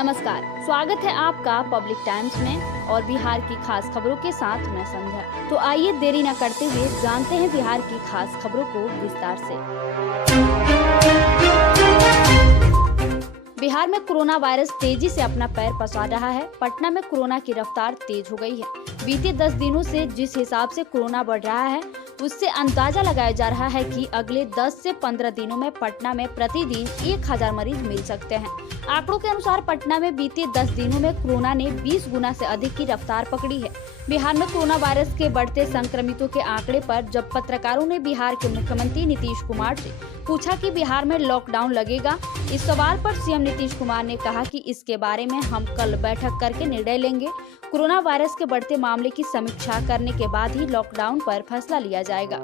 नमस्कार, स्वागत है आपका पब्लिक टाइम्स में और बिहार की खास खबरों के साथ मैं संध्या। तो आइए देरी न करते हुए जानते हैं बिहार की खास खबरों को विस्तार से। बिहार में कोरोना वायरस तेजी से अपना पैर पसार रहा है। पटना में कोरोना की रफ्तार तेज हो गई है। बीते 10 दिनों से जिस हिसाब से कोरोना बढ़ रहा है उससे अंदाजा लगाया जा रहा है कि अगले 10 से 15 दिनों में पटना में प्रतिदिन 1000 मरीज मिल सकते हैं। आंकड़ों के अनुसार पटना में बीते 10 दिनों में कोरोना ने 20 गुना से अधिक की रफ्तार पकड़ी है। बिहार में कोरोना वायरस के बढ़ते संक्रमितों के आंकड़े पर जब पत्रकारों ने बिहार के मुख्यमंत्री नीतीश कुमार से पूछा कि बिहार में लॉकडाउन लगेगा, इस सवाल पर सीएम नीतीश कुमार ने कहा कि इसके बारे में हम कल बैठक करके निर्णय लेंगे। कोरोना वायरस के बढ़ते मामले की समीक्षा करने के बाद ही लॉकडाउन पर फैसला लिया जाएगा।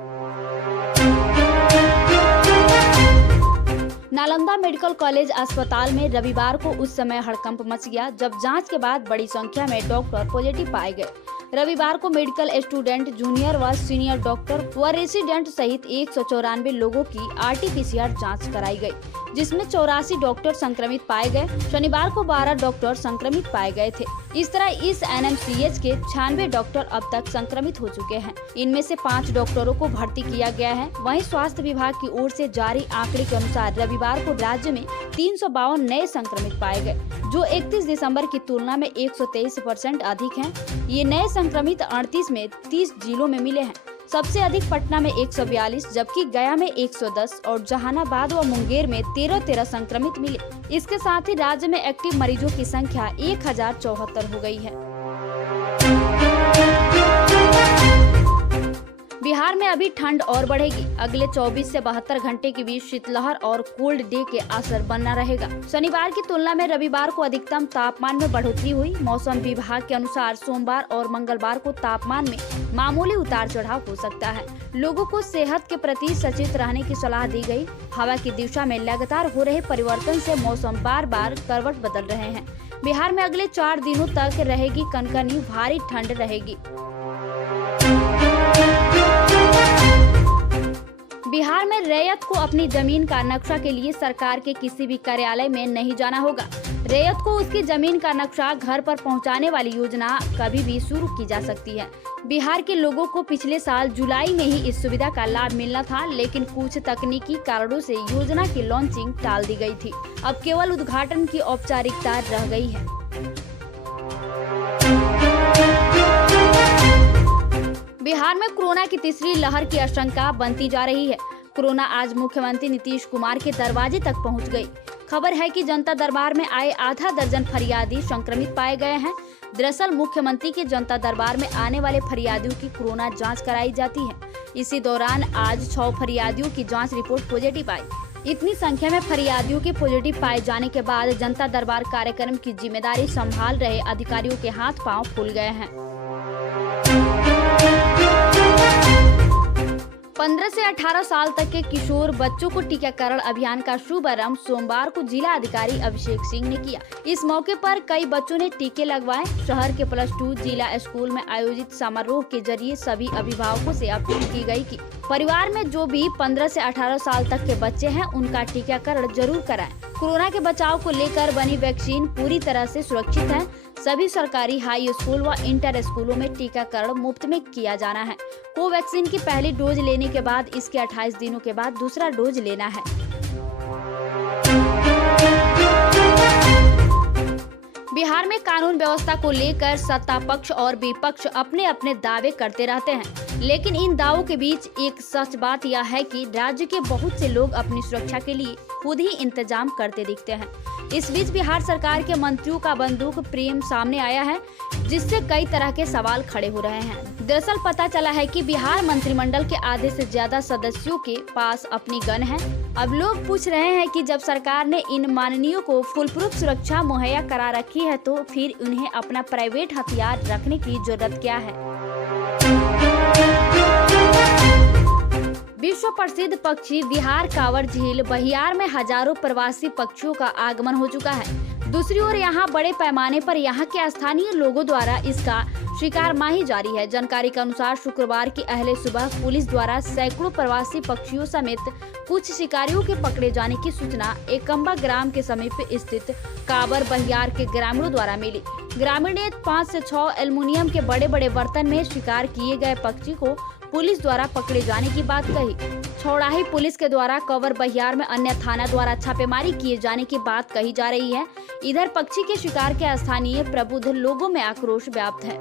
नालंदा मेडिकल कॉलेज अस्पताल में रविवार को उस समय हड़कंप मच गया जब जांच के बाद बड़ी संख्या में डॉक्टर पॉजिटिव पाए गए। रविवार को मेडिकल स्टूडेंट, जूनियर व सीनियर डॉक्टर व रेसिडेंट सहित 194 लोगों की RT-PCR जांच कराई गई, जिसमें 84 डॉक्टर संक्रमित पाए गए। शनिवार को 12 डॉक्टर संक्रमित पाए गए थे। इस तरह इस NMCH के 96 डॉक्टर अब तक संक्रमित हो चुके हैं। इनमें से 5 डॉक्टरों को भर्ती किया गया है। वहीं स्वास्थ्य विभाग की ओर से जारी आंकड़े के अनुसार रविवार को राज्य में 352 नए संक्रमित पाए गए, जो 31 दिसंबर की तुलना में 123% अधिक हैं। ये नए संक्रमित 38 में 30 जिलों में मिले हैं। सबसे अधिक पटना में 142, जबकि गया में 110 और जहानाबाद व मुंगेर में 13 संक्रमित मिले। इसके साथ ही राज्य में एक्टिव मरीजों की संख्या 1074 हो गई है। बिहार में अभी ठंड और बढ़ेगी। अगले 24 से 72 घंटे के बीच शीतलहर और कोल्ड डे के असर बना रहेगा। शनिवार की तुलना में रविवार को अधिकतम तापमान में बढ़ोतरी हुई। मौसम विभाग के अनुसार सोमवार और मंगलवार को तापमान में मामूली उतार चढ़ाव हो सकता है। लोगों को सेहत के प्रति सचेत रहने की सलाह दी गई। हवा की दिशा में लगातार हो रहे परिवर्तन से मौसम बार बार करवट बदल रहे हैं। बिहार में अगले 4 दिनों तक रहेगी कनकनी, भारी ठंड रहेगी। बिहार में रैयत को अपनी जमीन का नक्शा के लिए सरकार के किसी भी कार्यालय में नहीं जाना होगा। रैयत को उसकी जमीन का नक्शा घर पर पहुंचाने वाली योजना कभी भी शुरू की जा सकती है। बिहार के लोगों को पिछले साल जुलाई में ही इस सुविधा का लाभ मिलना था, लेकिन कुछ तकनीकी कारणों से योजना की लॉन्चिंग टाल दी गई थी। अब केवल उद्घाटन की औपचारिकता रह गई है। बिहार में कोरोना की तीसरी लहर की आशंका बनती जा रही है। कोरोना आज मुख्यमंत्री नीतीश कुमार के दरवाजे तक पहुंच गई। खबर है कि जनता दरबार में आए आधा दर्जन फरियादी संक्रमित पाए गए हैं। दरअसल मुख्यमंत्री के जनता दरबार में आने वाले फरियादियों की कोरोना जांच कराई जाती है। इसी दौरान आज 6 फरियादियों की जांच रिपोर्ट पॉजिटिव आई। इतनी संख्या में फरियादियों के पॉजिटिव पाए जाने के बाद जनता दरबार कार्यक्रम की जिम्मेदारी संभाल रहे अधिकारियों के हाथ पांव फूल गए हैं। 15 से 18 साल तक के किशोर बच्चों को टीकाकरण अभियान का शुभारंभ सोमवार को जिला अधिकारी अभिषेक सिंह ने किया। इस मौके पर कई बच्चों ने टीके लगवाए। शहर के +2 जिला स्कूल में आयोजित समारोह के जरिए सभी अभिभावकों से अपील की गई कि परिवार में जो भी 15 से 18 साल तक के बच्चे हैं उनका टीकाकरण जरूर कराएं। कोरोना के बचाव को लेकर बनी वैक्सीन पूरी तरह से सुरक्षित है। सभी सरकारी हाई स्कूल व इंटर स्कूलों में टीकाकरण मुफ्त में किया जाना है। कोवैक्सीन की पहली डोज लेने के बाद इसके 28 दिनों के बाद दूसरा डोज लेना है। बिहार में कानून व्यवस्था को लेकर सत्ता पक्ष और विपक्ष अपने अपने दावे करते रहते हैं, लेकिन इन दावों के बीच एक सच बात यह है कि राज्य के बहुत से लोग अपनी सुरक्षा के लिए खुद ही इंतजाम करते दिखते हैं। इस बीच बिहार सरकार के मंत्रियों का बंदूक प्रेम सामने आया है, जिससे कई तरह के सवाल खड़े हो रहे हैं। दरअसल पता चला है कि बिहार मंत्रिमंडल के आधे से ज्यादा सदस्यों के पास अपनी गन है। अब लोग पूछ रहे हैं कि जब सरकार ने इन माननीयों को फुल प्रूफ सुरक्षा मुहैया करा रखी है तो फिर उन्हें अपना प्राइवेट हथियार रखने की जरूरत क्या है। विश्व प्रसिद्ध पक्षी विहार कांवड़ झील बहियार में हजारों प्रवासी पक्षियों का आगमन हो चुका है। दूसरी ओर यहाँ बड़े पैमाने पर यहाँ के स्थानीय लोगों द्वारा इसका शिकार माही जारी है। जानकारी के अनुसार शुक्रवार की अहले सुबह पुलिस द्वारा सैकड़ों प्रवासी पक्षियों समेत कुछ शिकारियों के पकड़े जाने की सूचना एकम्बा ग्राम के समीप स्थित काबर बहियार के ग्रामीणों द्वारा मिली। ग्रामीण ने 5 से 6 एल्युमिनियम के बड़े बड़े बर्तन में शिकार किए गए पक्षी को पुलिस द्वारा पकड़े जाने की बात कही। छौड़ाही पुलिस के द्वारा काबर बहियार में अन्य थाना द्वारा छापेमारी किए जाने की बात कही जा रही है। इधर पक्षी के शिकार के स्थानीय प्रबुद्ध लोगों में आक्रोश व्याप्त है।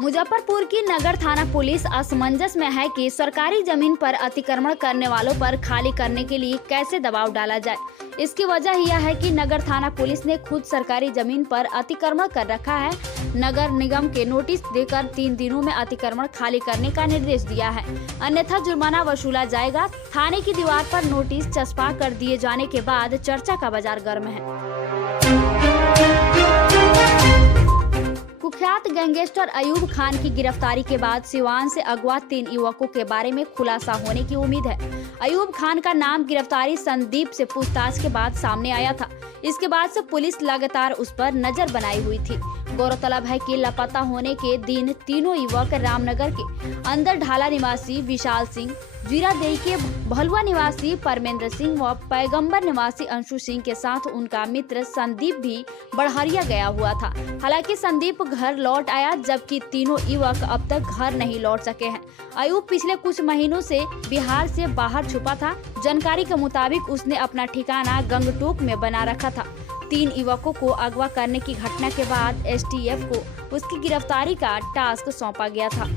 मुजफ्फरपुर की नगर थाना पुलिस असमंजस में है कि सरकारी जमीन पर अतिक्रमण करने वालों पर खाली करने के लिए कैसे दबाव डाला जाए। इसकी वजह यह है कि नगर थाना पुलिस ने खुद सरकारी जमीन पर अतिक्रमण कर रखा है। नगर निगम के नोटिस देकर 3 दिनों में अतिक्रमण खाली करने का निर्देश दिया है, अन्यथा जुर्माना वसूला जाएगा। थाने की दीवार पर नोटिस चस्पा कर दिए जाने के बाद चर्चा का बाजार गर्म है। कुख्यात गैंगस्टर अयूब खान की गिरफ्तारी के बाद सिवान से अगवा 3 युवकों के बारे में खुलासा होने की उम्मीद है। अयूब खान का नाम गिरफ्तारी संदीप से पूछताछ के बाद सामने आया था। इसके बाद से पुलिस लगातार उस पर नजर बनाई हुई थी। गौरतलब है कि लापता होने के दिन तीनों युवक रामनगर के अंदर ढाला निवासी विशाल सिंह, जीरादेई के भलुआ निवासी परमेंद्र सिंह व पैगंबर निवासी अंशु सिंह के साथ उनका मित्र संदीप भी बड़हरिया गया हुआ था। हालांकि संदीप घर लौट आया, जबकि तीनों युवक अब तक घर नहीं लौट सके हैं। अयूब पिछले कुछ महीनों से बिहार से बाहर छुपा था। जानकारी के मुताबिक उसने अपना ठिकाना गंगटोक में बना रखा था। 3 युवकों को अगवा करने की घटना के बाद एसटीएफ को उसकी गिरफ्तारी का टास्क सौंपा गया था।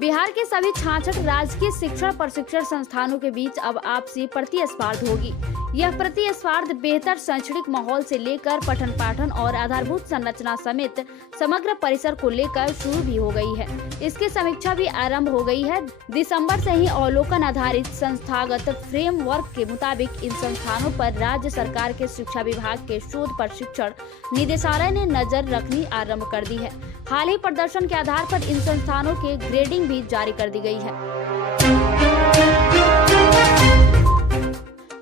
बिहार के सभी 66 राजकीय शिक्षण प्रशिक्षण संस्थानों के बीच अब आपसी प्रतिस्पर्धा होगी। यह प्रतिस्पर्धा बेहतर शैक्षणिक माहौल से लेकर पठन पाठन और आधारभूत संरचना समेत समग्र परिसर को लेकर शुरू भी हो गई है। इसकी समीक्षा भी आरंभ हो गई है। दिसंबर से ही अवलोकन आधारित संस्थागत फ्रेमवर्क के मुताबिक इन संस्थानों पर राज्य सरकार के शिक्षा विभाग के शोध प्रशिक्षण निदेशालय ने नजर रखनी आरंभ कर दी है। हाल ही प्रदर्शन के आधार पर इन संस्थानों के ग्रेडिंग भी जारी कर दी गई है।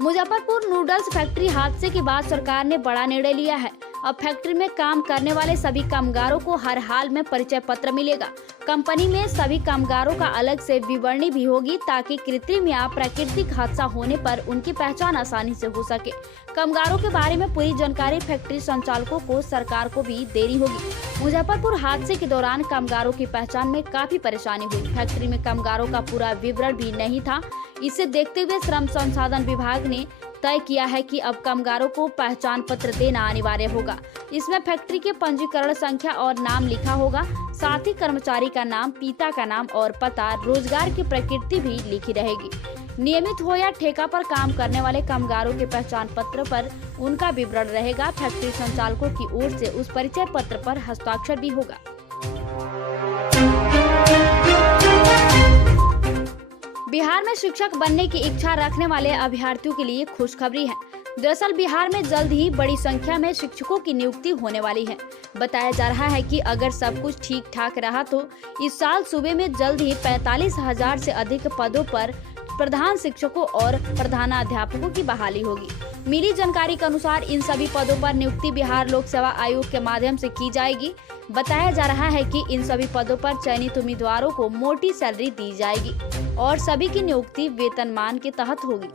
मुजफ्फरपुर नूडल्स फैक्ट्री हादसे के बाद सरकार ने बड़ा निर्णय लिया है। अब फैक्ट्री में काम करने वाले सभी कामगारों को हर हाल में परिचय पत्र मिलेगा। कंपनी में सभी कामगारों का अलग से विवरणी भी होगी, ताकि कृत्रिम या प्राकृतिक हादसा होने पर उनकी पहचान आसानी से हो सके। कामगारों के बारे में पूरी जानकारी फैक्ट्री संचालकों को सरकार को भी देनी होगी। मुजफ्फरपुर हादसे के दौरान कामगारों की पहचान में काफी परेशानी हुई। फैक्ट्री में कामगारों का पूरा विवरण भी नहीं था। इसे देखते हुए श्रम संसाधन विभाग ने तय किया है कि अब कामगारों को पहचान पत्र देना अनिवार्य होगा। इसमें फैक्ट्री के पंजीकरण संख्या और नाम लिखा होगा। साथ ही कर्मचारी का नाम, पिता का नाम और पता, रोजगार की प्रकृति भी लिखी रहेगी। नियमित हो या ठेका पर काम करने वाले कामगारों के पहचान पत्र पर उनका विवरण रहेगा। फैक्ट्री संचालकों की ओर से उस परिचय पत्र पर हस्ताक्षर भी होगा। बिहार में शिक्षक बनने की इच्छा रखने वाले अभ्यर्थियों के लिए खुशखबरी है। दरअसल बिहार में जल्द ही बड़ी संख्या में शिक्षकों की नियुक्ति होने वाली है। बताया जा रहा है कि अगर सब कुछ ठीक ठाक रहा तो इस साल सूबे में जल्द ही 45,000 से अधिक पदों पर प्रधान शिक्षकों और प्रधानाध्यापकों की बहाली होगी। मिली जानकारी के अनुसार इन सभी पदों पर नियुक्ति बिहार लोक सेवा आयोग के माध्यम से की जाएगी। बताया जा रहा है कि इन सभी पदों पर चयनित उम्मीदवारों को मोटी सैलरी दी जाएगी और सभी की नियुक्ति वेतनमान के तहत होगी।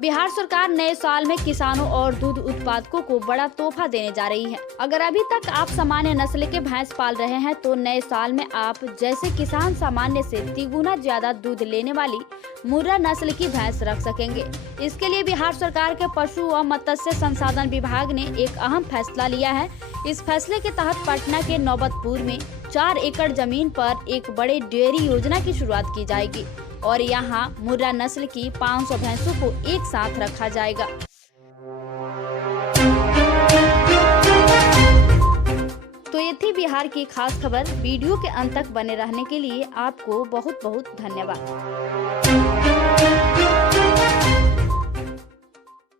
बिहार सरकार नए साल में किसानों और दूध उत्पादकों को बड़ा तोहफा देने जा रही है। अगर अभी तक आप सामान्य नस्ल के भैंस पाल रहे हैं तो नए साल में आप जैसे किसान सामान्य से 3 गुना ज्यादा दूध लेने वाली मुर्रा नस्ल की भैंस रख सकेंगे। इसके लिए बिहार सरकार के पशु व मत्स्य संसाधन विभाग ने एक अहम फैसला लिया है। इस फैसले के तहत पटना के नौबतपुर में 4 एकड़ जमीन पर एक बड़े डेयरी योजना की शुरुआत की जाएगी और यहाँ मुर्रा नस्ल की 500 भैंसों को एक साथ रखा जाएगा। तो ये थी बिहार की खास खबर। वीडियो के अंत तक बने रहने के लिए आपको बहुत बहुत धन्यवाद।